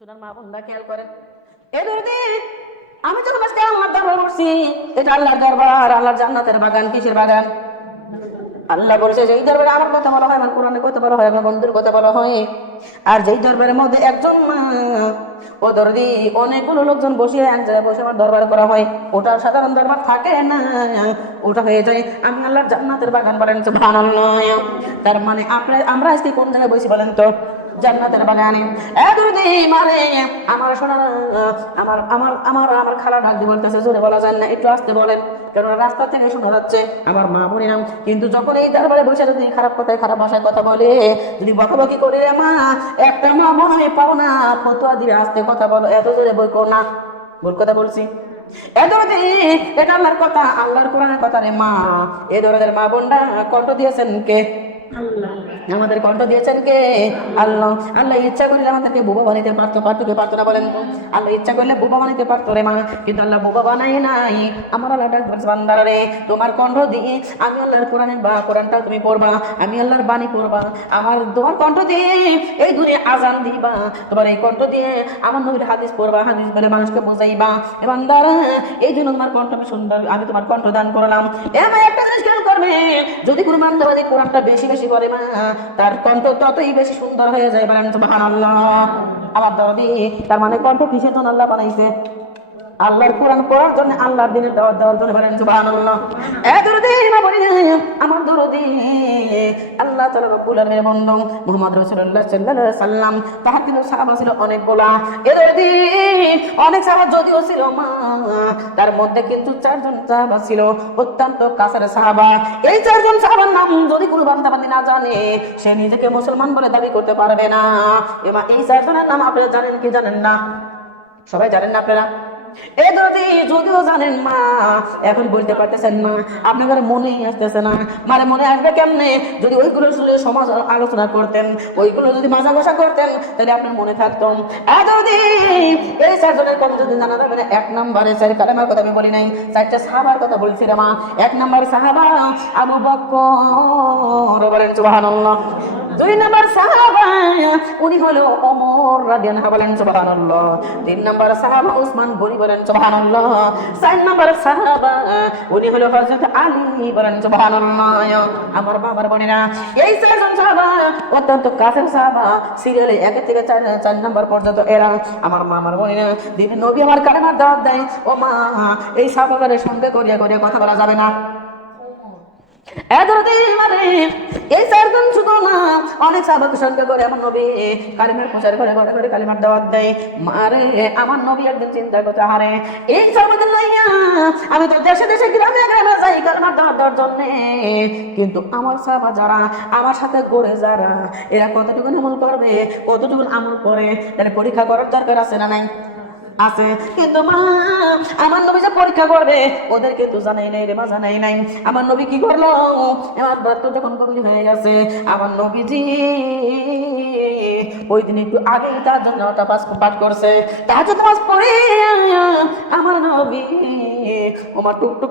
সোনার মা বোনরা খেয়াল করে এ দরদি আমি যখন আজকে আমার দরবার বসছি, এটা আল্লাহর দরবার, আল্লাহর জান্নাতের বাগান। কিসের বাগান? আল্লাহ বলেছে যে এই দরবারে আমার কথা বলা হয়, আমার কোরআনের কথা বলা হয়, আমার বন্ধুর কথা বলা হয়। আর যেই দরবারের মধ্যে একজন মা ও দরদি অনেকগুলো লোকজন বসে এক জায়গায় বসে আমার দরবার করা হয়, ওটা সাধারণ দরবার থাকে না, ওটা হয়ে যায় আমি আল্লাহর জান্নাতের বাগান। বলেন সুবহানাল্লাহ। তার মানে আমরা আজকে কোন জায়গায় বসি বলেন তো? জান্নাতের বাগানে। মারে আমার শোনা, আমার আমার আমার আমার খালা ডাক দিয়ে বলতেছে, জোরে বলা যায় না, একটু আসতে বলেন, কারণ রাস্তা থেকে শোনা যাচ্ছে। আমার মা বলি নাম, কিন্তু যখন এই দরবারে বসে যদি খারাপ কথায় খারাপ ভাষায় কথা বলে, যদি বকাবকি করে, মা একটা মা মনে হয় পাও না, ফতোয়া দিয়ে আসতে কথা বলো, এত জোরে বই কো না। ভুল কথা বলছি? এটা আল্লাহর কথা, আল্লাহর কোরআনের কথা রে মা। এই ধরনের মা বোনরা কণ্ঠ দিয়েছেন কে? আমাদের কণ্ঠ দিয়েছেন কে? আল্লাহ। আল্লাহ ইচ্ছা করলে আমাদেরকে বোবা বানাইতে পারতো, পারতো না বলেন? আল্লাহ ইচ্ছা করলে বোবা বানাইতে পারতো রে মা, কিন্তু আল্লাহ বোবা বানাই নাই। আমার আল্লাহ বান্দারা রে, তোমার কণ্ঠ দিয়ে আমি আল্লাহর কোরআনটা তুমি পড়বা, আমি আল্লাহর বাণী পড়বা, তোমার কণ্ঠ দিয়ে এই দুনিয়া আজান দিবা, তোমার এই কণ্ঠ দিয়ে আমার নবীর হাদিস পড়বা, হাদিস বলে মানুষকে বোঝাইবা। বান্দারা, এই জন্য তোমার কণ্ঠ আমি সুন্দর, আমি তোমার কণ্ঠ দান করলাম। একটা জিনিস খেয়াল করবে, যদি কোনো বান্দাবাদী কোরআনটা বেশি বেশি করে মা, তার কণ্ঠ ততই বেশি সুন্দর হয়ে যায়। বলেন সুবহানাল্লাহ। আমার দরদি, তার মানে কণ্ঠ কিসের জন্য আল্লাহ বানাইছে? আল্লাহর কোরআন পড়ার জন্য, আল্লাহর দিনের দাওয়াত দেওয়ার জন্য। বলেন সুবহানাল্লাহ। আমার দরদি আল্লাহ তাআলা রব্বুল আলামিনের বন্ধু মুহাম্মদ রাসূলুল্লাহ সাল্লাল্লাহু আলাইহি সাল্লাম, তাহার কিন্তু সাহাবা ছিল অনেকগুলা। অনেক সাহাবা যদিও ছিল মা, তার মধ্যে কিন্তু 4 জন সাহাবা ছিল অত্যন্ত কাছের সাহাবা। এই 4 জন সাহাবার নাম যদি কোনো বান্দাবান্দি না জানে, সে নিজেকে মুসলমান বলে দাবি করতে পারবে না। এই 4 জনের নাম আপনারা জানেন কি জানেন না? সবাই জানেন না আপনারা? যদিও জানেন মা, এখন বলতে পারতেছেন না, আপনাদের মনেই আসতেছে না। মানে মনে আসবে কেমনে? যদি ওইগুলো শুনে সমাজ আলোচনা করতেন, ওইগুলো যদি মাজা ঘষা করতেন, তাহলে আপনার মনে থাকতাম। এই 4 জনের কথা যদি জানা যাবে না, 1 নম্বরে 4 কালেমার কথা আমি বলি নাই, 4টা সাহাবার কথা বলছি রে মা। 1 নম্বর সাহাবা আবু বকর, বলেন সুবহানাল্লাহ। 2 নম্বর সাহাবা উনি হলো ওমর রাদিয়াল্লাহু আনহু, বলেন সুবহানাল্লাহ। 3 নম্বর সাহাবা উসমান গনি, বলেন সুবহানাল্লাহ। 4 নম্বর সাহাবা উনি হলো হযরত আলী, বলেন সুবহানাল্লাহ। আমার বাবার বোনেরা, এই 4 জন সাহাবা অত্যন্ত কাছের সাহাবা, সিরিয়ালে 1 থেকে 4 নম্বর পর্যন্ত এরা। আমার মা, আমার বোনেরা, দিন নবী আমার কালেমার দাওয়াত দেয়, ও মা এই সাহাবাদের সঙ্গে করিয়া করিয়া কথা বলা যাবে না। এই 4 জন শুধু না, অনেক সাহাবাকে সঙ্গে করে আমার নবী কালিমার প্রচার করে, ঘরে ঘরে কালিমার দাওয়াত দেয়। মারে আমার নবী একদিন চিন্তা করতে, আরে এই সাহাবাদের লাইয়া আমি তো দেশে দেশে গ্রামে গ্রামে যাই কালিমার দাওয়াত দেওয়ার জন্য, কিন্তু আমার সাহাবা যারা আমার সাথে করে, যারা এরা কতটুকু আমল করবে, কতটুকু আমল করে, তাহলে পরীক্ষা করার দরকার আছে না নাই? আছে। কিন্তু মা, আমার নবী যে পরীক্ষা করবে ওদেরকে তো জানাই নাই রে মা, জানাই নাই। আমার নবী কি করলো? আমার রাত যখন গভীর হয়ে গেছে, আমার নবীজি ওই দিন একটু আগে তার জন্য পাঠ করছে। তাহাজ্জুদ নামাজ পড়ে আমার নবী ওমা টুকটুক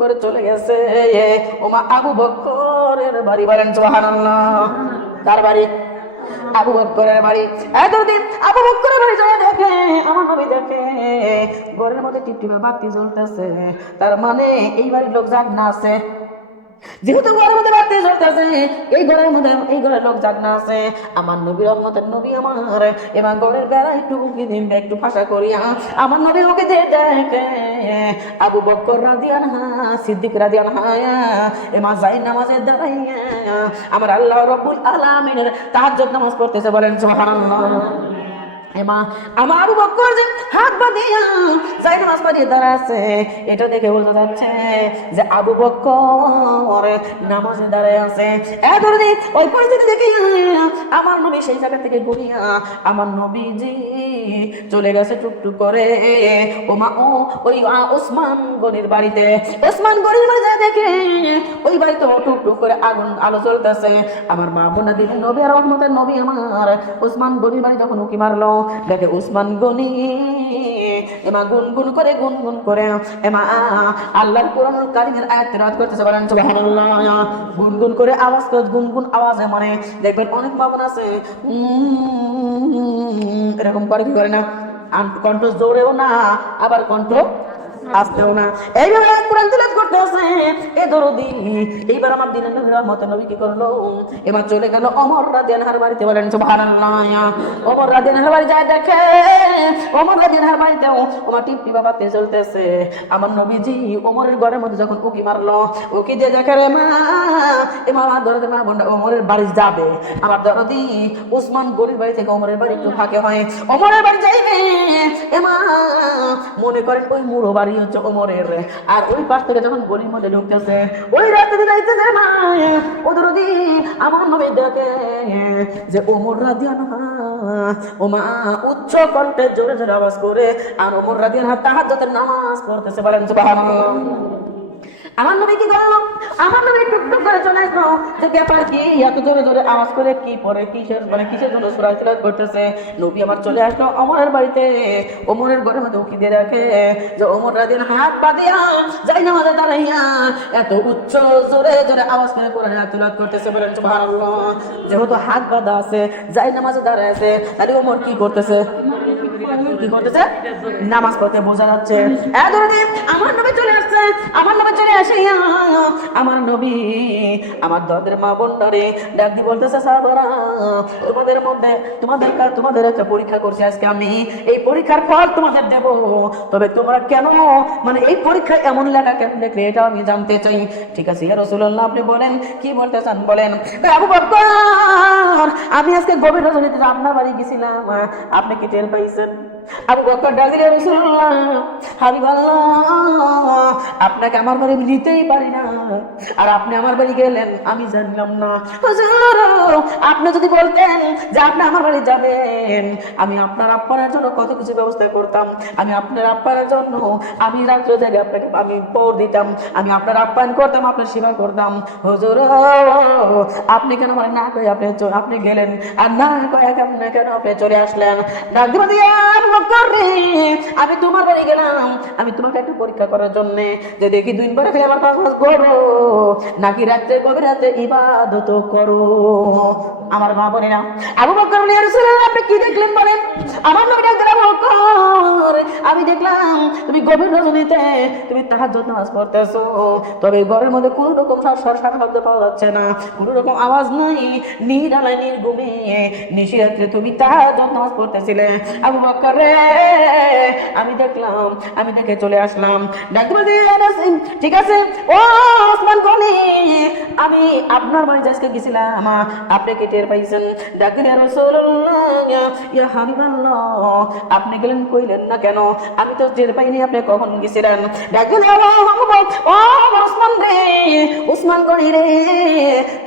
করে চলে গেছে ওমা আবু বকরের বাড়ি। বলেন সুবহানাল্লাহ। তার বাড়ি আবু বকরের বাড়ি। এতদিন আবু বকরের বাড়ি চলে দেখে, আমার নবী দেখে ঘরের মধ্যে টিপটিপে বাতি জ্বলতেছে, তার মানে এই বাড়ির লোক জাগ না আছে। যেহেতু ঘরের মধ্যে বাতি জ্বলতেছে, এই ঘরের লোক জাগ না আছে। আমার নবী রহমতের নবী আমার এবার ঘরের বেড়া একটু উঁকি দিন, একটু ফাঁসা করিয়া আমার নবী ওকে দেখে আবু বকর রাদিয়াল্লাহু আনহু, সিদ্দিক রাদিয়াল্লাহু আনহু এমা যাই নামাজে দাঁড়াইয়া আমার আল্লাহ রাব্বুল আলামিনের তাহাজ্জুদ নামাজ পড়তেছে। বলেন সুবহানাল্লাহ। আমার আবু বকর যে হাত বাঁধিয়া যাই নামাজ পড়িয়ে দাঁড়াচ্ছে, এটা দেখে বোঝা যাচ্ছে যে আবু বকর নামাজে দাঁড়ায় আছে। ওই পরিস্থিতি দেখে আমার নবী সেই জায়গা থেকে ঘুরিয়া আমার নবীজি চলে গেছে টুকটুক করে ওই ওসমান গনির বাড়িতে। ওসমান গনির বাড়ি যায় দেখে ওই বাড়িতে টুকটুক করে আলো জ্বলতেছে। আমার মা বোনা দিদি নবী আর রহমতের নবী আমার ওসমান গনির বাড়ি যখন উকি মারলো, দেখে ওসমান গনি এমা গুনগুন করে এমা আল্লাহর কোরআনুল কারীমের আয়াত তেলাওয়াত করতেছে, বলেন সুবহানাল্লাহ। গুনগুন করে আওয়াজ করে, গুনগুন আওয়াজে, মানে দেখবেন অনেক মা বোন আছে এরকম করে, কি করে না, কণ্ঠ জোরেও না আবার কণ্ঠ আসতেও না, এইভাবে কোরআন তেলাওয়াত করতে আছে এ দরদি। এইবার আমার দিনের নবী রহমতের নবী কি করলো, এবার চলে গেল ওমর রাদিয়াল্লাহু আনহুর বাড়িতে, বলেন সুবহানাল্লাহ। ওমর রাদিয়াল্লাহু আনহুর বাড়ি যায়, দেখে ওমর রাদিয়াল্লাহু আনহুর বাড়িতে ওমর টিপটি বাবাতে চলতেছে। আমার নবীজি ওমরের ঘরের মধ্যে যখন উকি মারলো, উকি দিয়ে দেখে রে মা, আমার দরদি মা বোনটা ওমরের বাড়ি যাবে, আমার দরদি উসমান গরির বাড়ি থেকে ওমরের বাড়ি একটু ফাঁকে হয়, ওমরের বাড়ি যাইবে। এমা মনে করেন ওই মুড়ো বাড়ি হচ্ছে ওমরের, আর ওই পাশ থেকে যখন গলির মধ্যে ঢুকতেছে, ওই রাতে যাইতেছে মা ও দরদি, আমার নবী দেখে যে ওমর রাদিয়াল্লাহু আনহু ও মা উচ্চ কণ্ঠে জোরে জোরে আওয়াজ করে আর ওমর রাদিয়াল্লাহু আনহু তাহাজ্জুদের নামাজ পড়তেছে, বলেন সুবহানাল্লাহ। আমার নবী কি করলো, আমার নবী টুকটুক করে চলে আসলো, যে ব্যাপার কি এত জোরে জোরে আওয়াজ করে কি পড়ে, কিসের জন্য সূরা তিলাওয়াত করতেছে। নবী আমার চলে আসলো ওমরের বাড়িতে, ওমরের ঘরের মধ্যে উকি দিয়ে দেখে যে ওমর রাদিয়াল্লাহু আনহু হাত পা দিয়া যাই নামাজে দাঁড়াইয়া এত উচ্চ জোরে জোরে আওয়াজ করে কোরআন তিলাওয়াত করতেছে, বলেন সুবহানাল্লাহ। যেহেতু হাত বাঁধা আছে, যাই নামাজে দাঁড়ায় আছে, তাহলে ওমর কি করতেছে, নামাজ পড়তে, বোঝা যাচ্ছে। আমার নবী চলে আসছে, আমার নবী চলে আসে, আমার নবী আমার দরদের মা বোনটারে ডাক দিয়ে বলতেছে, সাহাবারা তোমাদের মধ্যে তোমাদের একটা পরীক্ষা করছি আজকে আমি, এই পরীক্ষার ফল তোমাদের দেব, তবে তোমরা কেন, মানে এই পরীক্ষা এমন লেখা কেন লিখলে এটা আমি জানতে চাই। ঠিক আছে ইয়া রাসূলুল্লাহ, আপনি বলেন কি বলতে চান বলেন। আবু বকর, আমি আজকে গভীর রজনীতে আপনার বাড়ি গেছিলাম, আপনি কি টের পাইছেন? আবু বকর ডাক দিয়ে, রাসূলুল্লাহ হাবিবাল্লাহ, আপনাকে আমার বাড়ি নিতেই পারি না, আর আপনি আমার বাড়ি গেলেন আমি জানলাম না। হুজুর, আপনি যদি বলতেন যে আপনি আমার বাড়ি যাবেন, আমি আপনার আপ্যায়নের জন্য কত কিছু ব্যবস্থা করতাম, আমি আপনার আপ্যায়নের জন্য আমি রাত্রে জায়গা আপনাকে আমি পড় দিতাম, আমি আপনার আপ্যায়ন করতাম, আপনার সেবা করতাম। হুজুর, আপনি কেন মানে না কই আপনি গেলেন, আর না কই কেন আপনি চলে আসলেন? ডাক দিয়ে, আমি তোমার বাড়ি গেলাম, আমি তোমাকে একটা পরীক্ষা করার জন্য, যে দেখি 2 বার খেলে আমার 5 মাস করো নাকি রাত্রে গভীর রাতে ইবাদত করো। আমার মা বলে না, আবু বকর বলে, ইয়া রাসূলুল্লাহ আপনি কি দেখলেন বলেন? আমার নবী ডাক দিয়ে, আবু বকর আমি দেখলাম তুমি গভীর রজনীতে তুমি তাহাজ্জুদ নামাজ পড়তেছো, তবে ঘরের মধ্যে কোন রকম শব্দ পাওয়া যাচ্ছে না, কোন রকম আওয়াজ নাই, নিরালায় নির্ঘুমে নিশিরাত্রে তুমি তাহাজ্জুদ নামাজ পড়তেছিলে। আবু বকর রে, আমি দেখলাম, আমি দেখে চলে আসলাম। ডাক্তার ঠিক আছে ও ওসমান গনি, আমি আপনার বাড়ি আজকে গেছিলাম, আপনি কি টের পাইছেন? ডাক্তার ইয়া রাসূলুল্লাহ ইয়া হাবিবাল্লাহ, আপনি গেলেন কইলেন না কেন? আমি তো টের পাইনি আপনি কখন গেছিলেন। ডাক্তার ও ওসমান রে, ওসমান গনি রে,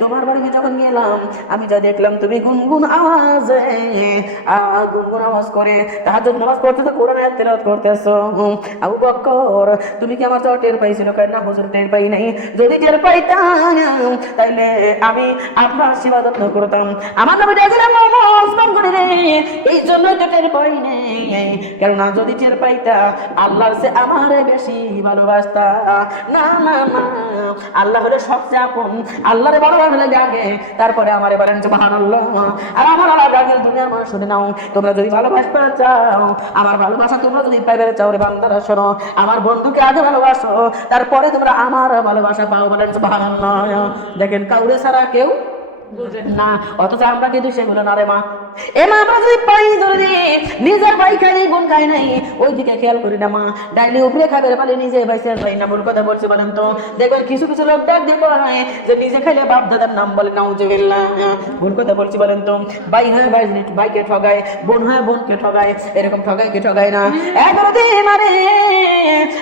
তোমার বাড়ি যখন গেলাম আমি যা দেখলাম তুমি গুনগুন আওয়াজে গুনগুন আওয়াজ করে তাহাজ্জুদ নামাজ পড়তেছো, কোরআন আয়াত তেলাওয়াত করতেছো। আবু বকর তুমি কি আমার যাওয়া টের পাইছিল? না হুজুর টের পাই নাই, যদি টের পাইতাম তাইলে আমি আপনার সেবা যত্ন করতাম। আমার নবী ডাকলাম ওসমান গনি রে, এই জন্যই তো টের পাই নাই, কেননা যদি টের পাইতা আল্লাহর চেয়ে আমারে বেশি ভালোবাসতা। না না না, আল্লাহ হলে সবচেয়ে আপন, আল্লাহরে ভালোবাসলে আগে, তারপরে আমারে বলেন সুবহানাল্লাহ। আর আমার আল্লাহ ডাকের দুনিয়ার মানুষ শুনে নাও, তোমরা যদি ভালোবাসতে চাও, আমার ভালোবাসা তোমরা যদি পাইবে চাও রে বান্দারা, শোনো, আমার বন্ধুকে আগে ভালোবাসো, তারপরে তোমরা আমার ভালোবাসা পাও, বলেন সুবহানাল্লাহ। দেখেন কাউরে ছাড়া কেউ না, অথচ আমরা কিন্তু সেগুলো না রে মা। মা আমরা যদি পাই ধরে নিজের ভাই খাই বোন খাই নাই, ওই দিকে খেয়াল করি না মা, ডাইনি উপরে খাবে পালে নিজে ভাইসে ভাই না, ভুল কথা বলছি বলেন তো? দেখবেন কিছু কিছু লোক ডাক দিয়ে বলা হয় যে নিজে খাইলে বাপ দাদার নাম বলে, নাউজুবিল্লাহ, ভুল কথা বলছি বলেন তো? ভাই হয় ভাইকে ঠগায়, বোন হয় বোনকে ঠগায়, এরকম ঠগায় কি ঠগায় না? মানে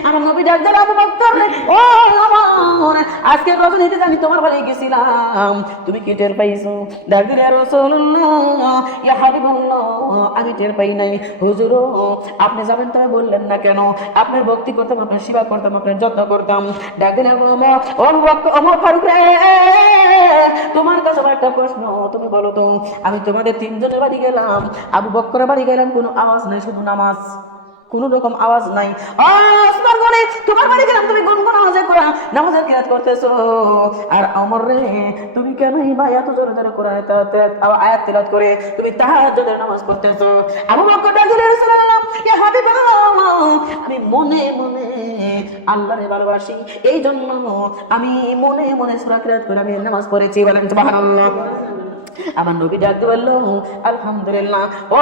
আমার নবী ডাক দিয়ে, আবু বকর ও আমার আজকে রজনীতে আমি তোমার বাড়ি গেছিলাম, তুমি কি টের পাইছো? ডাক দিয়ে, ইয়া রাসূলুল্লাহ ইয়া হাবিবাল্লাহ, আমি টের পাই নাই। হুজুর আপনি যাবেন তবে বললেন না কেন? আপনার ভক্তি করতাম, আপনার সেবা করতাম, আপনার যত্ন করতাম। ডাক দিন, ওমর ফারুক রে, তোমার কাছে আমার একটা প্রশ্ন, তুমি বলো তো, আমি তোমাদের 3 জনের বাড়ি গেলাম, আবু বকরের বাড়ি গেলাম, কোনো আওয়াজ নেই, শুধু নামাজ, কোনো রকম আওয়াজ নাই। আসমান বলে তোমার বাড়ি গেলাম, তুমি গুনগুন আওয়াজে কোরআন নামাজের কিরাত করতেছো। আর ওমর রে তুমি কেন ভাই এত জোরে জোরে কোরআন আয়াত তিলাওয়াত করে তুমি তাহাজ্জুদের নামাজ পড়তেছো? আবু বকর রাদিয়াল্লাহু আনহু রাসূলুল্লাহ, ইয়া হাবিবাল্লাহ, আমি মনে মনে আল্লাহরে ভালোবাসি, এই জন্য আমি মনে মনে সূরা কিরাত করে আমি নামাজ পড়েছি। বলেন সুবহানাল্লাহ। আমার নবী ডাকতে বলল, আলহামদুলিল্লাহ। ও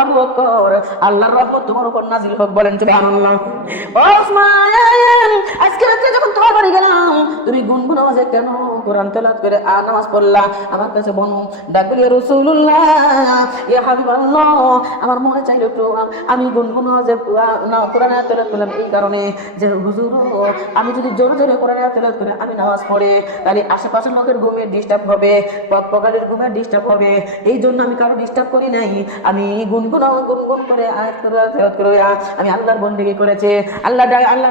আবু বকর, আল্লাহর রহমত তোমার উপর নাজিল হোক। বলেন সুবহানাল্লাহ। ও ওসমান, আজকে রাতে যখন তোমার বাড়ি গেলাম তুমি গুনগুন আওয়াজে কেন কোরআন তেলাওয়াত করে নামাজ পড়লা? আমার কাছে বলো। ডাক বলি, ইয়া রাসূলুল্লাহ, ইয়া হাবিবাল্লাহ, আমার মনে চাইলো একটু আমি গুনগুন আওয়াজে কোরআন তেলাওয়াত করলাম এই কারণে যে হুজুর, আমি যদি জোরে জোরে কোরআন তেলাওয়াত করে আমি নামাজ পড়ে তাহলে আশেপাশের লোকের ঘুমের ডিস্টার্ব হবে, পকালের ঘুমের ডিস্টার্ব হবে, এই জন্য আমি কারো ডিস্টার্ব করি নাই। আমি গুনগুন করে আয়াত তেলাওয়াত করে আমি আল্লাহর বন্দেগী করেছি। আল্লাহ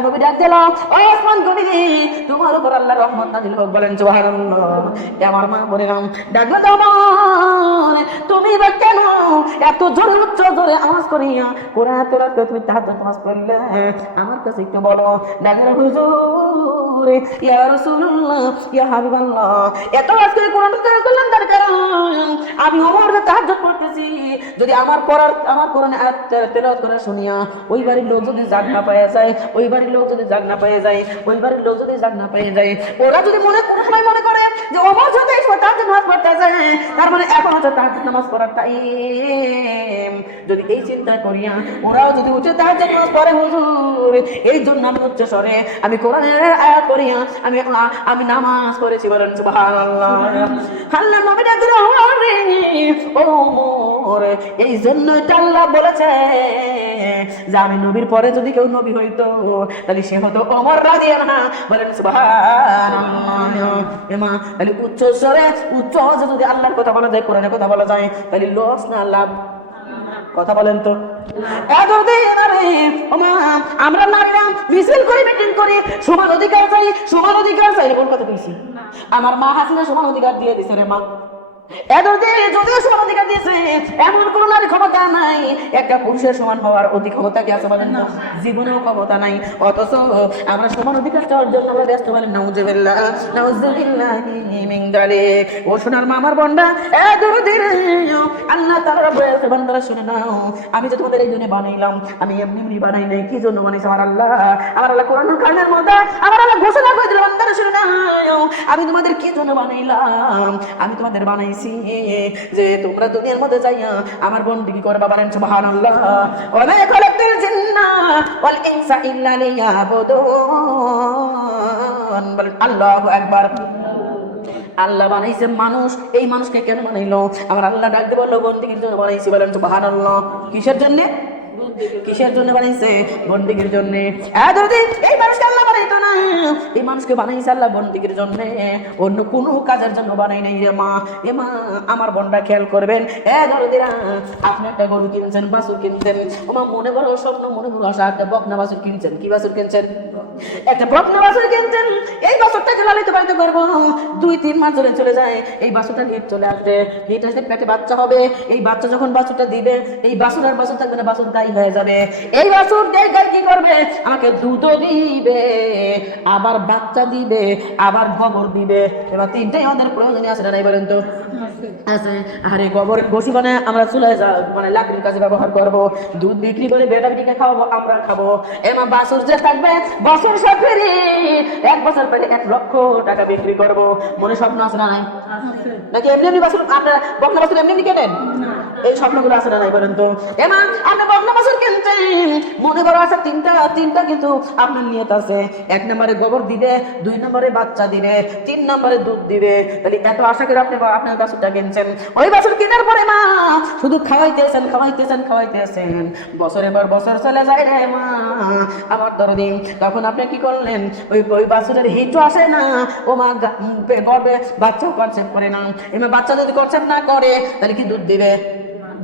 নবী ডাক দিল, ও ওসমান গনি, তোমার উপর আল্লাহর রহমত নাজিল হোক। বলেন সুবহানাল্লাহ। আমার মা বললাম, ডাকলে তোমার তুমি বা কেন এত জোরে উচ্চ জোরে আওয়াজ করিয়া কোরআন তেলাওয়াত করে তুমি তাহাজ্জুদ নামাজ পড়লে? আমার কাছে একটু বলো। ডাকলে, হুজুর, ইয়া রাসূলুল্লাহ, ইয়া হাবিবাল্লাহ, এত আওয়াজ করে কোরআন তেলাওয়াত করলাম তার কারণ আমি ওমর তাহাজ্জুদ পড়তেছি। যদি আমার কোরআন আয়াত তেলাওয়াত করা শুনিয়া ওই বাড়ির লোক যদি জাগ না পাওয়া যায়, ওই বাড়ির লোক যদি জাগ না পেয়ে যায়, ওই বাড়ির লোক যদি জাগ না পেয়ে যায়, ওরা যদি মনে করে যে ওমর যদি তাহাজ্জুদ নামাজ পড়তেছে, তার মানে এখন হচ্ছে তাহাজ্জুদ নামাজ পড়ার টাইম। যদি এই চিন্তা করিয়া ওরাও যদি উঠে তাহাজ্জুদ নামাজ পড়ে, হুজুর, এই জন্য আমি উচ্চ স্বরে আমি কোরআনের আয়াত পড়িয়া আমি নামাজ পড়েছি। বলেন সুবহানাল্লাহ। আল্লাহ নবী ডাকলেন, ওমর, এই জন্য আল্লাহ বলেছে যে আমি নবীর পরে যদি কেউ নবী হইতো তাহলে সে হতো ওমর রাদিয়াল্লাহু আনহু। বলেন সুবহানাল্লাহ। এমা তাহলে উচ্চ স্বরে উচ্চ আওয়াজে যদি আল্লাহর কথা বলা যায়, কোরআনের কথা বলা যায়, তাহলে লস না লাভ? কথা বলেন তো। আমরা নারীরা মিছিল করি, মিটিং করি, সমান অধিকার চাই, সমান অধিকার চাই। কোন কথা বলছি? আমার মা হাসিনা সমান অধিকার দিয়ে দিছে রে মা। যদিও সমান অধিকার দিয়েছে, এমন কোন নারী ক্ষমতা নাই একটা পুরুষের সমান হওয়ার অধিক ক্ষমতা কি আছে? বলেন না, জীবনেও ক্ষমতা নাই। অথচ আমরা সমান অধিকার চাওয়ার জন্য আমরা ব্যস্ত। বলেন নাউজুবিল্লাহ, নাউজুবিল্লাহি মিন যালিক। ও সোনার মা, আমার বোনরা, আল্লাহ তাআলা বলেছে, বান্দারা শুনে নাও, আমি যে তোমাদের এই জন্য বানাইলাম, আমি এমনি বানাই নাই। কি জন্য বানাইছে আমার আল্লাহ কোরআনুল কারীমের মধ্যে আমার আল্লাহ ঘোষণা করে দিল, বান্দারা শুনে নাও, আমি তোমাদের কি জন্য বানাইলাম? আমি তোমাদের বানাইছি যে তোমরা দুনিয়ার মধ্যে যাইয়া আমার বন্দেগী করবা। বলেন সুবহানাল্লাহ। ওয়া মা খালাকতুল জিন্না ওয়াল ইনসা ইল্লা লিয়াবুদুন। বলেন আল্লাহু আকবার। আল্লাহ বানাইছে মানুষ, এই মানুষকে কেন বানাইলো? আমার আল্লাহ ডাক দিয়ে বললো, বন্দেগীর জন্য বানাইছি। বলেন সুবহানাল্লাহ। কিসের জন্য? কিসের জন্য বানাইছে? বন্দেগীর জন্য। এই মানুষকে আল্লাহ বানাইতো না, এই মানুষকে বানাইছে আল্লাহ বন্দেগীর জন্য, অন্য কোনো কাজের জন্য বানাই নাই রে মা। এ মা, আমার বোনটা খেয়াল করবেন। দরদিরা, আপনি একটা গরু কিনছেন, বাছুর কিনছেন, ওমা মনে বড় স্বপ্ন, মনে বড় আশা, একটা বকনা বাছুর কিনছেন। কি বাছুর কিনছেন? একটা বকনা বাছুর কিনছেন। এই বাছুরটাকে লালিত পালিত করবো, 2-3 মাস ধরে চলে যায়, এই বাছুরটা হিট চলে আসবে, হিট আসলে পেটে বাচ্চা হবে। এই বাচ্চা যখন বাছুরটা দিবে, এই বাছুর আর বাছুর থাকবে না, বাছুর গাই হয়ে যাবে। এই বাছুর গাই কি করবে? আমাকে দুধও দিবে, আবার বাচ্চা দিবে, আবার গোবর দিবে। এবার তিনটাই আমাদের প্রয়োজনীয় আছে না নাই? বলেন তো আছে। আরে গোবর ঘষি বানায় আমরা চুলায় মানে লাকড়ির কাজে ব্যবহার করবো, দুধ বিক্রি করে বেটা বিটিকে খাওয়াবো, আমরা খাবো। এমন বাছুর যে থাকবে, বছর সফেরি 1 বছর পেলে 1 লক্ষ টাকা বিক্রি করবো। মনে স্বপ্ন আছে না নাই? নাকি এমনি বাছুর আপনারা বকনা বাছুর এমনি কেনেন? এই স্বপ্নগুলো আছে না নাই? বলেন তো। এমন আপনি বকনা বাছুর কিনছেন, মনে করো আছে তিনটা কিন্তু আপনার নিয়ত আছে। 1 নম্বরে গোবর দিবে, 2 নম্বরে বাচ্চা দিবে, 3 নম্বরে দুধ দিবে। তাহলে এত আশা করে আপনি আপনার বাছুরটা কিনছেন। ওই বাছুর কেনার পরে মা শুধু খাওয়াইতেছেন, বছরের পর বছর চলে যায় রে মা আমার দরদিন। তখন আপনি কি করলেন? ওই বাছুরের হিটও আসে না, ও মা গর্বে বাচ্চাও কনসেপ্ট করে না। এবার বাচ্চা যদি কনসেপ্ট না করে তাহলে কি দুধ দিবে?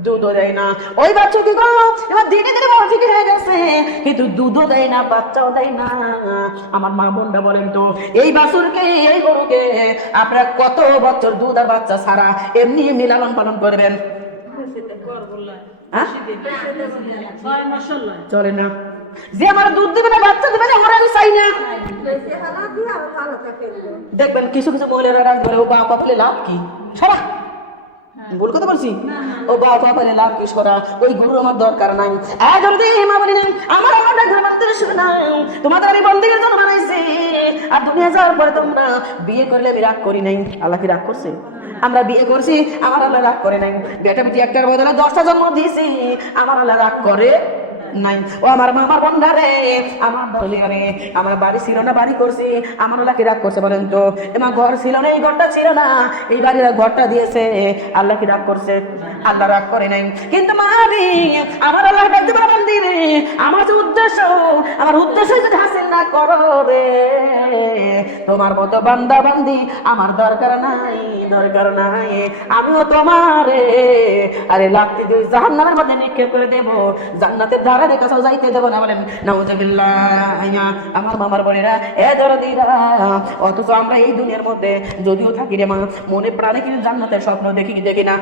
দুধও দেয় না। ওই বাচ্চা কি করলো? এবার ধীরে ধীরে বড় ঠিক হয়ে গেছে, কিন্তু দুধও দেয় না, বাচ্চাও দেয় না। আমার মা বোনরা বলেন তো, এই বাছুরকে, এই গরুকে আপনারা কত বছর দুধ আর বাচ্চা ছাড়া এমনি লালন পালন করবেন? হ্যাঁ চলে না, যে আমার দুধ দিবে না বাচ্চা দিবে না ওরা আমি চাই না। দেখবেন কিছু কিছু মহিলারা রাগ করে ও বাপ আপলে লাভ কি সরা, ভুল কথা বলছি, ও বাপ আপলে লাভ কি সরা, ওই গুরু আমার দরকার নাই। যদি মা বলি না আমার আমার ঘর বানাতে শুনে না, তোমাদের আমি বন্দিকের জন্য বানাইছি, আর দুনিয়া যাওয়ার পরে তোমরা বিয়ে করলে আমি রাগ করি নাই। আল্লাহ কি রাগ করছে? আমরা বিয়ে করছি, আমার আল্লাহ রাগ করে নাই। বেটা বেটি একটার বদলে 10টা জন্ম দিয়েছি, আমার আল্লাহ রাগ করে নাই। ও আমার মামার বন্ধারে, আমার দলিয়ারে, আমার বাড়ি ছিল না, বাড়ি করছি, আমার আল্লাহ কি রাগ করছে বলেন তো? আমার ঘর ছিল না, এই ঘরটা ছিল না, এই বাড়ির ঘরটা দিয়েছে, আল্লাহ কি রাগ করছে? আল্লাহ রাগ করে নাই। কিন্তু মারি আমার আল্লাহ ডাকতে পারে মন্দিরে, আমার যে উদ্দেশ্য, আমার উদ্দেশ্য যদি হাসিল না করো রে, তোমার মতো বান্দা বান্দি আমার দরকার নাই, দরকার নাই। আমিও তোমারে আরে লাগতে দিয়ে জাহান্নামের মধ্যে নিক্ষেপ করে দেব, জান্নাতের ধারে কাছেও যাইতে দেব না। বলেন নাউজুবিল্লাহ। আমার মামার বোনেরা, এ দরদিরা, অথচ আমরা এই দুনিয়ার মধ্যে যদিও থাকি রে মা, মনে প্রাণে কিন্তু জান্নাতের স্বপ্ন দেখি দেখি না।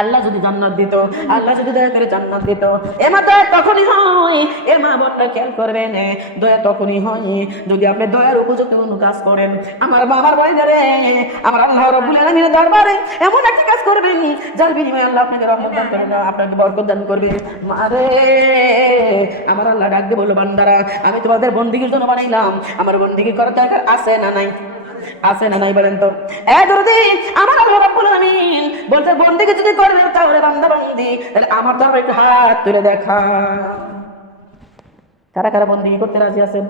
আল্লাহ যদি জান্নাত দিত, আল্লাহ যদি দয়া করে জান্নাত দিত, এমা দয়া তখনই হয়, এ মা বোনরা খেয়াল করবেন, দয়া তখনই হয় যদি আপনি দয়ার উপযুক্ত কোনো কাজ করেন। আমার বাবার বোনেরা, আমার আল্লাহ রাব্বুল আলামিনের দরবারে এমন একটা কাজ করবেন যার বিনিময়ে আল্লাহ আপনাকে রহমত দান করবেন, আপনাকে বরকত দান করবেন। মারে আমার আল্লাহ ডাক দিয়ে বলল, বান্দারা আমি তোমাদের বন্দিগির জন্য বানাইলাম, আমার বন্দিগি করার দরকার আছে না নাই? আছে না নাই বলেন তো? যদি আমার আল্লাহ রাব্বুল আলামিন বলতে বন্দিকে যদি করবেন তাহলে বান্দা বান্দি, তাহলে আমার দরবারে একটু হাত তুলে দেখা, কারা কারা বন্দিগি করতে রাজি আছেন?